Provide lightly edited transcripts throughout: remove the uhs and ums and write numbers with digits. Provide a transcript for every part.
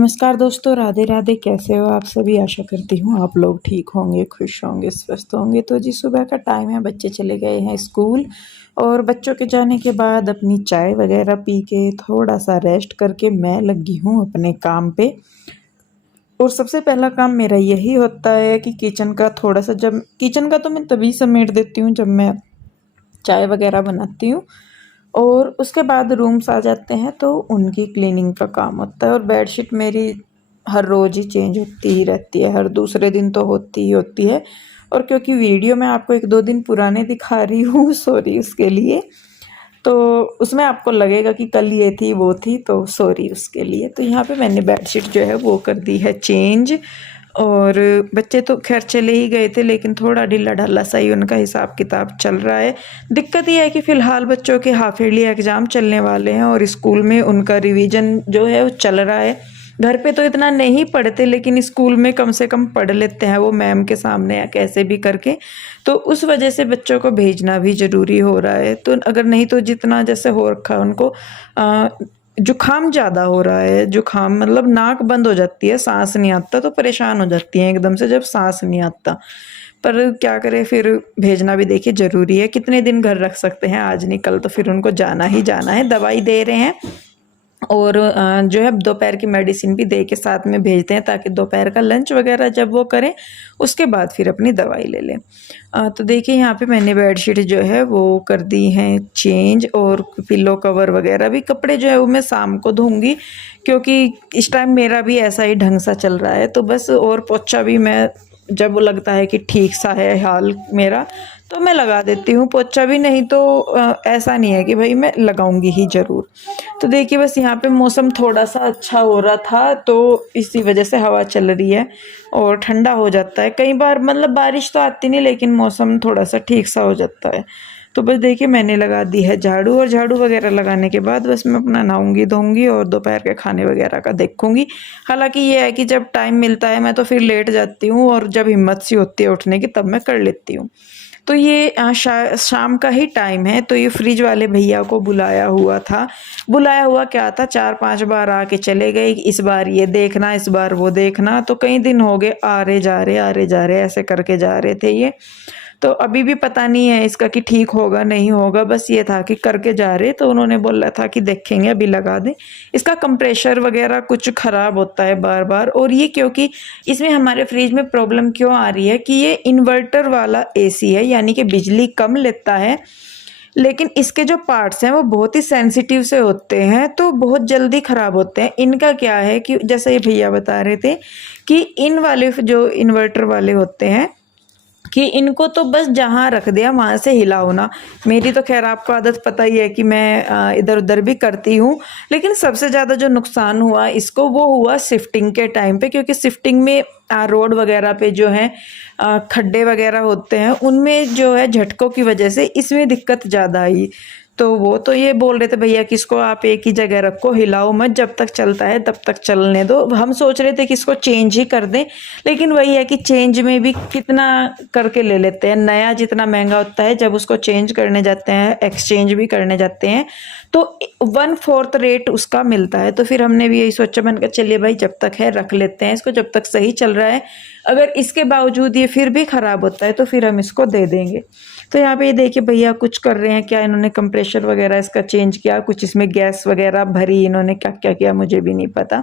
नमस्कार दोस्तों, राधे राधे। कैसे हो आप सभी? आशा करती हूँ आप लोग ठीक होंगे, खुश होंगे, स्वस्थ होंगे। तो जी सुबह का टाइम है, बच्चे चले गए हैं स्कूल और बच्चों के जाने के बाद अपनी चाय वगैरह पी के थोड़ा सा रेस्ट करके मैं लगी हूँ अपने काम पे। और सबसे पहला काम मेरा यही होता है कि किचन का थोड़ा सा, जब किचन का तो मैं तभी समेट देती हूँ जब मैं चाय वगैरह बनाती हूँ। और उसके बाद रूम्स आ जाते हैं तो उनकी क्लीनिंग का काम होता है। और बेडशीट मेरी हर रोज़ ही चेंज होती ही रहती है, हर दूसरे दिन तो होती ही होती है। और क्योंकि वीडियो मैं आपको 1-2 दिन पुराने दिखा रही हूँ सॉरी उसके लिए, तो उसमें आपको लगेगा कि कल ये थी वो थी, तो सॉरी उसके लिए। तो यहाँ पे मैंने बेडशीट जो है वो कर दी है चेंज। और बच्चे तो खैर चले ही गए थे, लेकिन थोड़ा ढीला ढाला सा ही उनका हिसाब किताब चल रहा है। दिक्कत ये है कि फ़िलहाल बच्चों के हाफ ईयरली एग्ज़ाम चलने वाले हैं और स्कूल में उनका रिवीजन जो है वो चल रहा है। घर पे तो इतना नहीं पढ़ते, लेकिन स्कूल में कम से कम पढ़ लेते हैं वो मैम के सामने या कैसे भी करके। तो उस वजह से बच्चों को भेजना भी ज़रूरी हो रहा है। तो अगर नहीं तो जितना जैसे हो रखा है उनको जुकाम ज़्यादा हो रहा है। जुकाम मतलब नाक बंद हो जाती है, सांस नहीं आता, तो परेशान हो जाती हैं एकदम से जब सांस नहीं आता। पर क्या करें, फिर भेजना भी देखिए ज़रूरी है। कितने दिन घर रख सकते हैं, आज नहीं कल तो फिर उनको जाना ही जाना है। दवाई दे रहे हैं और जो है दोपहर की मेडिसिन भी दे के साथ में भेजते हैं, ताकि दोपहर का लंच वगैरह जब वो करें उसके बाद फिर अपनी दवाई ले लें। तो देखिए यहाँ पे मैंने बेडशीट जो है वो कर दी हैं चेंज। और पिल्लो कवर वगैरह भी, कपड़े जो है वो मैं शाम को धोऊंगी, क्योंकि इस टाइम मेरा भी ऐसा ही ढंग सा चल रहा है। तो बस, और पोछा भी मैं जब लगता है कि ठीक सा है हाल मेरा तो मैं लगा देती हूँ पोछा भी। नहीं तो ऐसा नहीं है कि भाई मैं लगाऊंगी ही ज़रूर। तो देखिए बस यहाँ पे मौसम थोड़ा सा अच्छा हो रहा था, तो इसी वजह से हवा चल रही है और ठंडा हो जाता है कई बार। मतलब बारिश तो आती नहीं, लेकिन मौसम थोड़ा सा ठीक सा हो जाता है। तो बस देखिए मैंने लगा दी है झाड़ू, और झाड़ू वगैरह लगाने के बाद बस मैं अपना नहाऊंगी धोऊंगी और दोपहर के खाने वगैरह का देखूंगी। हालांकि ये है कि जब टाइम मिलता है मैं तो फिर लेट जाती हूँ, और जब हिम्मत सी होती है उठने की तब मैं कर लेती हूँ। तो ये शाम का ही टाइम है। तो ये फ्रिज वाले भैया को बुलाया हुआ था। बुलाया हुआ क्या था, 4-5 बार आके चले गए। इस बार ये देखना, इस बार वो देखना। तो कई दिन हो गए आ रहे जा रहे, आ रहे जा रहे, ऐसे करके जा रहे थे ये। तो अभी भी पता नहीं है इसका कि ठीक होगा नहीं होगा, बस ये था कि करके जा रहे। तो उन्होंने बोला था कि देखेंगे, अभी लगा दें। इसका कंप्रेशर वगैरह कुछ ख़राब होता है बार बार। और ये क्योंकि इसमें हमारे फ्रिज में प्रॉब्लम क्यों आ रही है कि ये इन्वर्टर वाला एसी है, यानी कि बिजली कम लेता है, लेकिन इसके जो पार्ट्स हैं वो बहुत ही सेंसिटिव से होते हैं, तो बहुत जल्दी ख़राब होते हैं। इनका क्या है कि जैसे ये भैया बता रहे थे कि इन वाले जो इन्वर्टर वाले होते हैं कि इनको तो बस जहाँ रख दिया वहाँ से हिलाओ ना। मेरी तो खैर आपको आदत पता ही है कि मैं इधर उधर भी करती हूँ, लेकिन सबसे ज़्यादा जो नुकसान हुआ इसको वो हुआ शिफ्टिंग के टाइम पे। क्योंकि शिफ्टिंग में रोड वगैरह पे जो है खड्डे वगैरह होते हैं, उनमें जो है झटकों की वजह से इसमें दिक्कत ज़्यादा आई। तो वो तो ये बोल रहे थे भैया कि इसको आप एक ही जगह रखो, हिलाओ मत, जब तक चलता है तब तक चलने दो। हम सोच रहे थे कि इसको चेंज ही कर दें, लेकिन वही है कि चेंज में भी कितना करके ले लेते हैं। नया जितना महंगा होता है, जब उसको चेंज करने जाते हैं, एक्सचेंज भी करने जाते हैं, तो 1/4 रेट उसका मिलता है। तो फिर हमने भी यही सोचा, मैंने कहा चलिए भाई जब तक है रख लेते हैं इसको, जब तक सही चल रहा है। अगर इसके बावजूद ये फिर भी ख़राब होता है तो फिर हम इसको दे देंगे। तो यहाँ पे ये देखिए भैया कुछ कर रहे हैं, क्या इन्होंने कंप्रेशर वगैरह इसका चेंज किया, कुछ इसमें गैस वगैरह भरी, इन्होंने क्या क्या किया मुझे भी नहीं पता।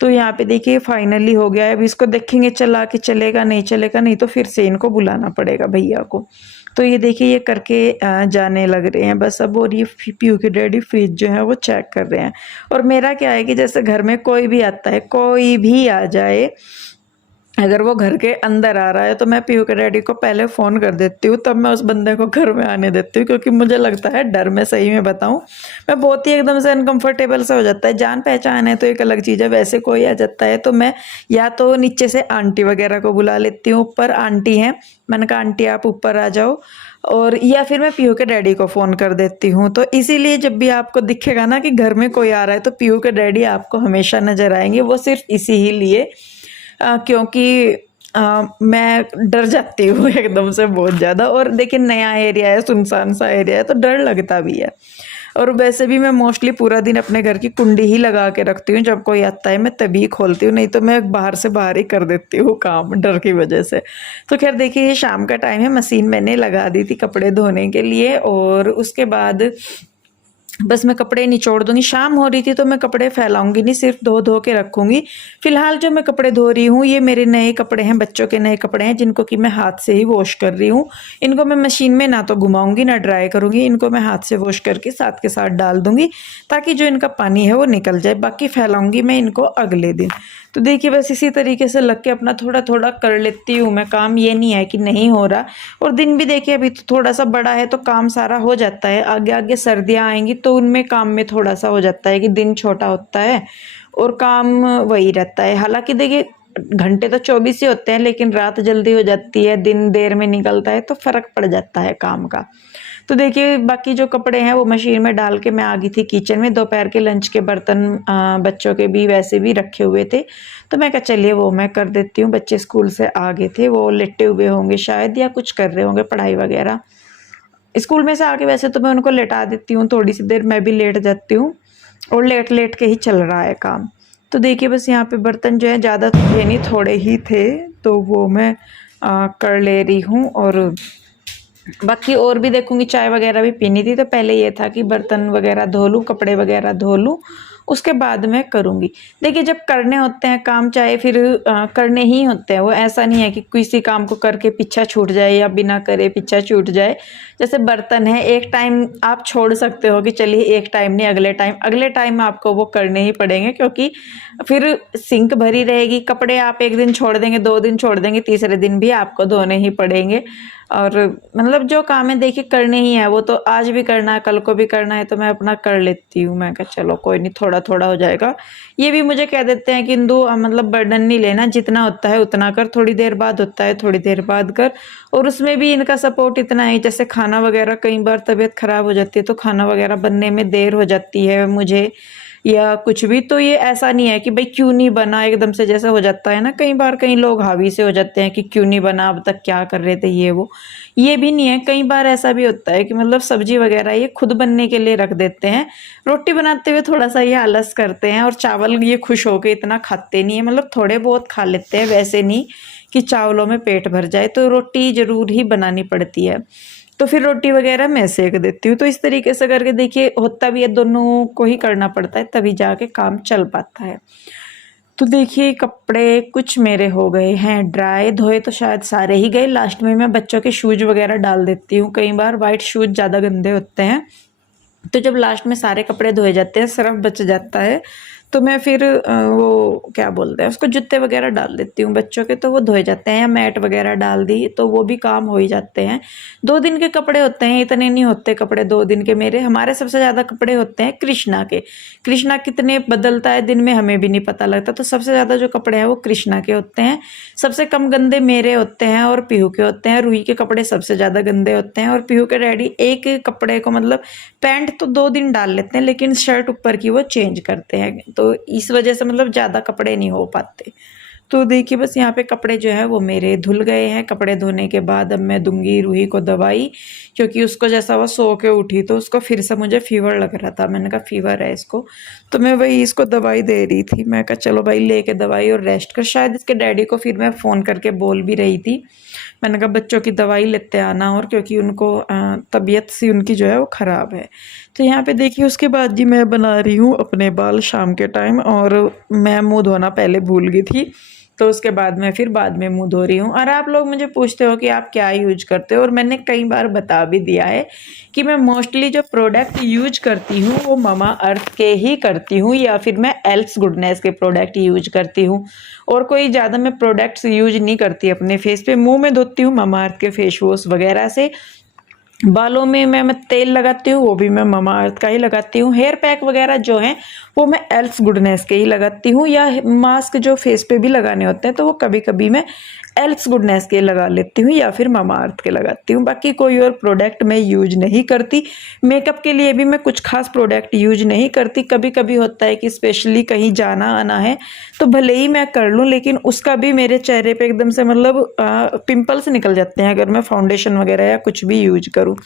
तो यहाँ पे देखिए फाइनली हो गया है। अभी इसको देखेंगे चला के चलेगा नहीं चलेगा, नहीं तो फिर से इनको बुलाना पड़ेगा भैया को। तो ये देखिए ये करके जाने लग रहे हैं बस अब। और ये पीयू के डैडी फ्रिज जो है वो चेक कर रहे हैं। और मेरा क्या है कि जैसे घर में कोई भी आता है, कोई भी आ जाए, अगर वो घर के अंदर आ रहा है तो मैं पीयू के डैडी को पहले फ़ोन कर देती हूँ, तब मैं उस बंदे को घर में आने देती हूँ। क्योंकि मुझे लगता है डर, में सही में बताऊँ, मैं बहुत ही एकदम से अनकंफर्टेबल सा हो जाता है। जान पहचान है तो एक अलग चीज़ है, वैसे कोई आ जाता है तो मैं या तो नीचे से आंटी वगैरह को बुला लेती हूँ। ऊपर आंटी हैं, मैंने कहा आंटी आप ऊपर आ जाओ, और या फिर मैं पीयू के डैडी को फ़ोन कर देती हूँ। तो इसीलिए जब भी आपको दिखेगा ना कि घर में कोई आ रहा है तो पीयू के डैडी आपको हमेशा नज़र आएंगे। वो सिर्फ इसी ही लिए क्योंकि मैं डर जाती हूँ एकदम से बहुत ज़्यादा। और देखिए नया एरिया है, सुनसान सा एरिया है, तो डर लगता भी है। और वैसे भी मैं मोस्टली पूरा दिन अपने घर की कुंडी ही लगा के रखती हूँ, जब कोई आता है मैं तभी खोलती हूँ, नहीं तो मैं बाहर से बाहर ही कर देती हूँ काम डर की वजह से। तो खैर देखिए ये शाम का टाइम है, मशीन मैंने लगा दी थी कपड़े धोने के लिए, और उसके बाद बस मैं कपड़े निचोड़ दूंगी। शाम हो रही थी तो मैं कपड़े फैलाऊंगी नहीं, सिर्फ धो धो के रखूंगी। फिलहाल जो मैं कपड़े धो रही हूँ ये मेरे नए कपड़े हैं, बच्चों के नए कपड़े हैं, जिनको कि मैं हाथ से ही वॉश कर रही हूँ। इनको मैं मशीन में ना तो घुमाऊंगी ना ड्राई करूंगी, इनको मैं हाथ से वॉश करके साथ के साथ डाल दूंगी ताकि जो इनका पानी है वो निकल जाए। बाकी फैलाऊंगी मैं इनको अगले दिन। तो देखिए बस इसी तरीके से लग के अपना थोड़ा थोड़ा कर लेती हूँ मैं काम, ये नहीं है कि नहीं हो रहा। और दिन भी देखिए अभी तो थोड़ा सा बड़ा है तो काम सारा हो जाता है, आगे आगे सर्दियाँ आएंगी तो उनमें काम में थोड़ा सा हो जाता है कि दिन छोटा होता है और काम वही रहता है। हालांकि देखिए घंटे तो 24 ही होते हैं, लेकिन रात जल्दी हो जाती है, दिन देर में निकलता है, तो फर्क पड़ जाता है काम का। तो देखिए बाकी जो कपड़े हैं वो मशीन में डाल के मैं आ गई थी किचन में। दोपहर के लंच के बर्तन बच्चों के भी वैसे भी रखे हुए थे, तो मैं कहा चलिए वो मैं कर देती हूँ। बच्चे स्कूल से आ गए थे, वो लेटे हुए होंगे शायद या कुछ कर रहे होंगे पढ़ाई वगैरह। स्कूल में से आके वैसे तो मैं उनको लेटा देती हूँ, थोड़ी सी देर मैं भी लेट जाती हूँ, और लेट लेट के ही चल रहा है काम। तो देखिए बस यहाँ पे बर्तन जो है ज़्यादा थे नहीं, थोड़े ही थे, तो वो मैं कर ले रही हूँ। और बाकी और भी देखूंगी, चाय वगैरह भी पीनी थी, तो पहले ये था कि बर्तन वगैरह धो लूँ, कपड़े वगैरह धो लूँ, उसके बाद मैं करूँगी। देखिए जब करने होते हैं काम, चाहे फिर करने ही होते हैं, वो ऐसा नहीं है कि किसी काम को करके पीछा छूट जाए या बिना करे पीछा छूट जाए। जैसे बर्तन है, एक टाइम आप छोड़ सकते हो कि चलिए एक टाइम नहीं, अगले टाइम आपको वो करने ही पड़ेंगे, क्योंकि फिर सिंक भरी रहेगी। कपड़े आप एक दिन छोड़ देंगे, 2 दिन छोड़ देंगे, तीसरे दिन भी आपको धोने ही पड़ेंगे। और मतलब जो काम है देखिए करने ही है, वो तो आज भी करना है, कल को भी करना है, तो मैं अपना कर लेती हूँ। मैं कहा चलो कोई नहीं, थोड़ा थोड़ा हो जाएगा। ये भी मुझे कह देते हैं कि इंदु मतलब बर्डन नहीं लेना, जितना होता है उतना कर, थोड़ी देर बाद होता है थोड़ी देर बाद कर। और उसमें भी इनका सपोर्ट इतना है, जैसे खाना वगैरह कई बार तबीयत खराब हो जाती है तो खाना वगैरह बनने में देर हो जाती है मुझे या कुछ भी, तो ये ऐसा नहीं है कि भाई क्यों नहीं बना, एकदम से जैसा हो जाता है ना कई बार, कई लोग हावी से हो जाते हैं कि क्यों नहीं बना, अब तक क्या कर रहे थे ये वो। ये भी नहीं है, कई बार ऐसा भी होता है कि मतलब सब्जी वगैरह ये खुद बनने के लिए रख देते हैं, रोटी बनाते हुए थोड़ा सा ये आलस करते हैं, और चावल ये खुश होके इतना खाते नहीं है, मतलब थोड़े बहुत खा लेते हैं, वैसे नहीं कि चावलों में पेट भर जाए, तो रोटी जरूर ही बनानी पड़ती है। तो फिर रोटी वगैरह मैं सेक देती हूँ। तो इस तरीके से करके देखिए होता भी है, दोनों को ही करना पड़ता है, तभी जाके काम चल पाता है। तो देखिए कपड़े कुछ मेरे हो गए हैं ड्राई, धोए तो शायद सारे ही गए। लास्ट में मैं बच्चों के शूज वगैरह डाल देती हूँ, कई बार वाइट शूज ज़्यादा गंदे होते हैं, तो जब लास्ट में सारे कपड़े धोए जाते हैं, सर्फ बच जाता है, तो मैं फिर वो क्या बोलते हैं उसको, जूते वगैरह डाल देती हूँ बच्चों के, तो वो धोए जाते हैं, या मैट वगैरह डाल दी तो वो भी काम हो ही जाते हैं। 2 दिन के कपड़े होते हैं, इतने नहीं होते कपड़े 2 दिन के मेरे। हमारे सबसे ज़्यादा कपड़े होते हैं कृष्णा के। कृष्णा कितने बदलता है दिन में हमें भी नहीं पता लगता, तो सबसे ज़्यादा जो कपड़े हैं वो कृष्णा के होते हैं। सबसे कम गंदे मेरे होते हैं और पीहू के होते हैं। रूही के कपड़े सबसे ज़्यादा गंदे होते हैं, और पीहू के डैडी एक कपड़े को मतलब पैंट तो 2 दिन डाल लेते हैं, लेकिन शर्ट ऊपर की वो चेंज करते हैं, तो इस वजह से मतलब ज़्यादा कपड़े नहीं हो पाते। तो देखिए बस यहाँ पे कपड़े जो है वो मेरे धुल गए हैं। कपड़े धोने के बाद अब मैं दूंगी रूही को दवाई, क्योंकि उसको जैसा वो सो के उठी तो उसको फिर से मुझे फीवर लग रहा था। मैंने कहा फीवर है इसको, तो मैं वही इसको दवाई दे रही थी। मैं कहा चलो भाई लेके दवाई और रेस्ट कर। शायद इसके डैडी को फिर मैं फ़ोन करके बोल भी रही थी, मैंने कहा बच्चों की दवाई लेते आना, और क्योंकि उनको तबीयत सी उनकी जो है वो ख़राब है। तो यहाँ पे देखिए उसके बाद जी मैं बना रही हूँ अपने बाल शाम के टाइम, और मैं मुँह धोना पहले भूल गई थी, तो उसके बाद मैं फिर बाद में मुंह धो रही हूँ। और आप लोग मुझे पूछते हो कि आप क्या यूज करते हो, और मैंने कई बार बता भी दिया है कि मैं मोस्टली जो प्रोडक्ट यूज करती हूँ वो मामा अर्थ के ही करती हूँ, या फिर मैं एल्स गुडनेस के प्रोडक्ट यूज करती हूँ, और कोई ज़्यादा मैं प्रोडक्ट्स यूज नहीं करती अपने फेस पे। मुँह में धोती हूँ मामा अर्थ के फेस वॉश वगैरह से। बालों में मैं तेल लगाती हूँ, वो भी मैं मामा अर्थ का ही लगाती हूँ। हेयर पैक वगैरह जो है वो मैं एल्फ गुडनेस के ही लगाती हूँ, या मास्क जो फेस पे भी लगाने होते हैं तो वो कभी कभी मैं एल्फ गुडनेस के लगा लेती हूँ, या फिर मामाअर्थ के लगाती हूँ। बाकी कोई और प्रोडक्ट मैं यूज नहीं करती। मेकअप के लिए भी मैं कुछ खास प्रोडक्ट यूज नहीं करती। कभी कभी होता है कि स्पेशली कहीं जाना आना है तो भले ही मैं कर लूँ, लेकिन उसका भी मेरे चेहरे पे एकदम से मतलब पिंपल्स निकल जाते हैं अगर मैं फाउंडेशन वगैरह या कुछ भी यूज करूँ।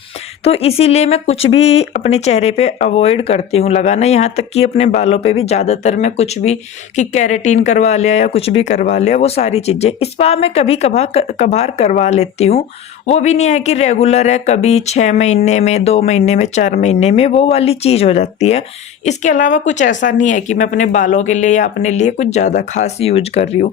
तो इसीलिए मैं कुछ भी अपने चेहरे पे अवॉइड करती हूँ लगाना। यहाँ तक कि अपने बालों पे भी ज़्यादातर मैं कुछ भी कि केराटिन करवा लिया या कुछ भी करवा लिया, वो सारी चीज़ें स्पा में कभी कभार करवा लेती हूँ। वो भी नहीं है कि रेगुलर है, कभी 6 महीने में, 2 महीने में, 4 महीने में, वो वाली चीज़ हो जाती है। इसके अलावा कुछ ऐसा नहीं है कि मैं अपने बालों के लिए या अपने लिए कुछ ज़्यादा खास यूज कर रही हूँ।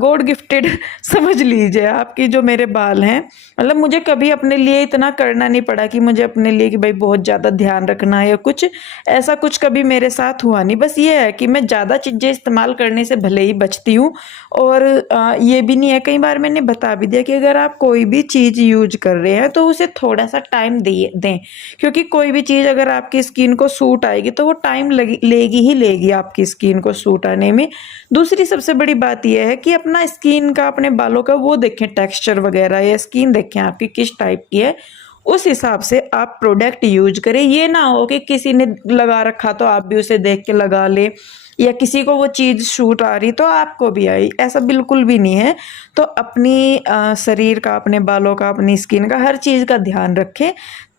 गॉड गिफ्टेड समझ लीजिए आपकी जो मेरे बाल हैं, मतलब मुझे कभी अपने लिए इतना करना नहीं पड़ा कि मुझे अपने लिए कि भाई बहुत ज़्यादा ध्यान रखना है या कुछ ऐसा, कुछ कभी मेरे साथ हुआ नहीं। बस ये है कि मैं ज़्यादा चीज़ें इस्तेमाल करने से भले ही बचती हूँ। और ये भी नहीं है, कई बार मैंने बता भी दिया कि अगर आप कोई भी चीज़ यूज कर रहे हैं तो उसे थोड़ा सा टाइम दें, क्योंकि कोई भी चीज़ अगर आपकी स्किन को सूट आएगी तो वो टाइम लेगी ही लेगी आपकी स्किन को सूट आने में। दूसरी सबसे बड़ी बात यह है कि अपना स्किन का, अपने बालों का वो देखें टेक्सचर वगैरह, या स्किन देखें आपकी किस टाइप की है, उस हिसाब से आप प्रोडक्ट यूज करें। ये ना हो कि किसी ने लगा रखा तो आप भी उसे देख के लगा ले, या किसी को वो चीज़ शूट आ रही तो आपको भी आई, ऐसा बिल्कुल भी नहीं है। तो अपनी शरीर का, अपने बालों का, अपनी स्किन का, हर चीज़ का ध्यान रखें,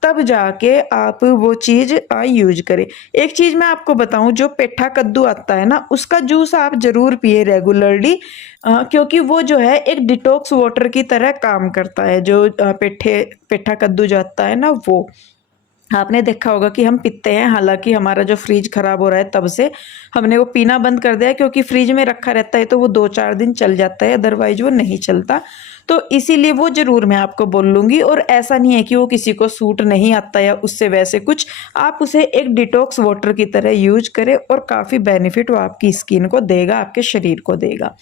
तब जाके आप वो चीज़ यूज करें। एक चीज़ मैं आपको बताऊं, जो पेठा कद्दू आता है ना, उसका जूस आप ज़रूर पिए रेगुलरली, क्योंकि वो जो है एक डिटॉक्स वाटर की तरह काम करता है। जो पेठा कद्दू जो आता है ना, वो आपने देखा होगा कि हम पीते हैं, हालांकि हमारा जो फ्रिज खराब हो रहा है तब से हमने वो पीना बंद कर दिया है, क्योंकि फ्रिज में रखा रहता है तो वो 2-4 दिन चल जाता है, अदरवाइज वो नहीं चलता। तो इसीलिए वो जरूर मैं आपको बोल लूँगी। और ऐसा नहीं है कि वो किसी को सूट नहीं आता या उससे वैसे कुछ, आप उसे एक डिटॉक्स वाटर की तरह यूज करें और काफ़ी बेनिफिट वो आपकी स्किन को देगा, आपके शरीर को देगा।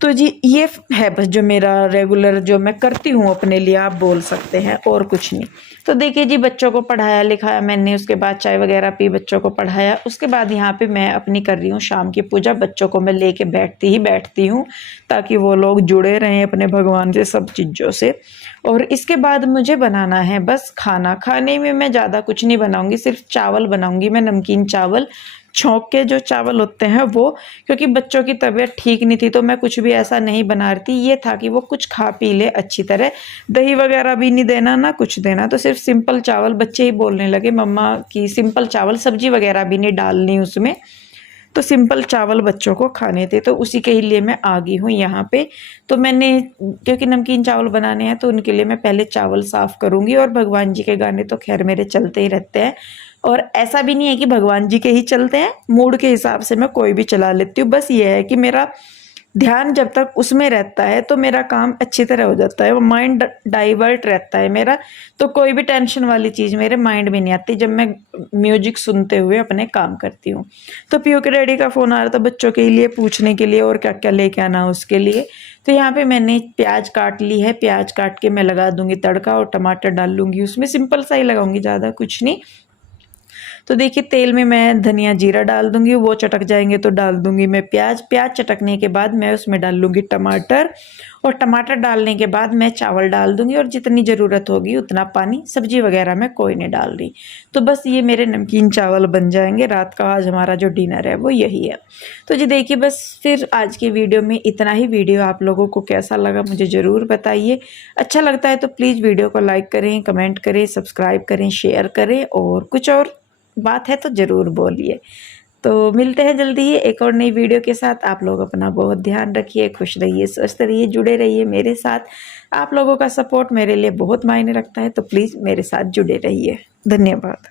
तो जी ये है बस जो मेरा रेगुलर जो मैं करती हूँ अपने लिए, आप बोल सकते हैं, और कुछ नहीं। तो देखिए जी, बच्चों को पढ़ाया लिखाया मैंने, उसके बाद चाय वगैरह पी, बच्चों को पढ़ाया, उसके बाद यहाँ पे मैं अपनी कर रही हूँ शाम की पूजा। बच्चों को मैं लेके बैठती हूँ ताकि वो लोग जुड़े रहें अपने भगवान से, सब चीज़ों से। और इसके बाद मुझे बनाना है बस खाना। खाने में मैं ज़्यादा कुछ नहीं बनाऊँगी, सिर्फ चावल बनाऊँगी मैं, नमकीन चावल, छौंक के जो चावल होते हैं वो, क्योंकि बच्चों की तबीयत ठीक नहीं थी तो मैं कुछ भी ऐसा नहीं बना रही थी। ये था कि वो कुछ खा पी ले अच्छी तरह, दही वगैरह भी नहीं देना ना कुछ देना, तो सिर्फ सिंपल चावल। बच्चे ही बोलने लगे मम्मा की सिंपल चावल, सब्जी वगैरह भी नहीं डालनी उसमें, तो सिंपल चावल बच्चों को खाने थे, तो उसी के लिए मैं आ गई हूँ यहाँ पे। तो मैंने, क्योंकि नमकीन चावल बनाने हैं तो उनके लिए मैं पहले चावल साफ़ करूँगी। और भगवान जी के गाने तो खैर मेरे चलते ही रहते हैं, और ऐसा भी नहीं है कि भगवान जी के ही चलते हैं, मूड के हिसाब से मैं कोई भी चला लेती हूँ। बस ये है कि मेरा ध्यान जब तक उसमें रहता है तो मेरा काम अच्छी तरह हो जाता है, वो माइंड डाइवर्ट रहता है मेरा, तो कोई भी टेंशन वाली चीज़ मेरे माइंड में नहीं आती जब मैं म्यूजिक सुनते हुए अपने काम करती हूँ। तो पीयू के डैडी का फ़ोन आ रहा था बच्चों के लिए पूछने के लिए और क्या क्या लेके आना उसके लिए। तो यहाँ पे मैंने प्याज काट ली है, प्याज काट के मैं लगा दूंगी तड़का, और टमाटर डाल लूँगी उसमें, सिंपल सा ही लगाऊंगी, ज़्यादा कुछ नहीं। तो देखिए तेल में मैं धनिया जीरा डाल दूंगी, वो चटक जाएंगे तो डाल दूंगी मैं प्याज। प्याज चटकने के बाद मैं उसमें डाल लूँगी टमाटर, और टमाटर डालने के बाद मैं चावल डाल दूंगी, और जितनी ज़रूरत होगी उतना पानी। सब्जी वगैरह मैं कोई नहीं डाल रही। तो बस ये मेरे नमकीन चावल बन जाएंगे। रात का आज हमारा जो डिनर है वो यही है। तो जी देखिए बस फिर आज की वीडियो में इतना ही। वीडियो आप लोगों को कैसा लगा मुझे ज़रूर बताइए। अच्छा लगता है तो प्लीज़ वीडियो को लाइक करें, कमेंट करें, सब्सक्राइब करें, शेयर करें, और कुछ और बात है तो ज़रूर बोलिए। तो मिलते हैं जल्दी ही एक और नई वीडियो के साथ। आप लोग अपना बहुत ध्यान रखिए, खुश रहिए, स्वस्थ रहिए, जुड़े रहिए मेरे साथ। आप लोगों का सपोर्ट मेरे लिए बहुत मायने रखता है, तो प्लीज़ मेरे साथ जुड़े रहिए। धन्यवाद।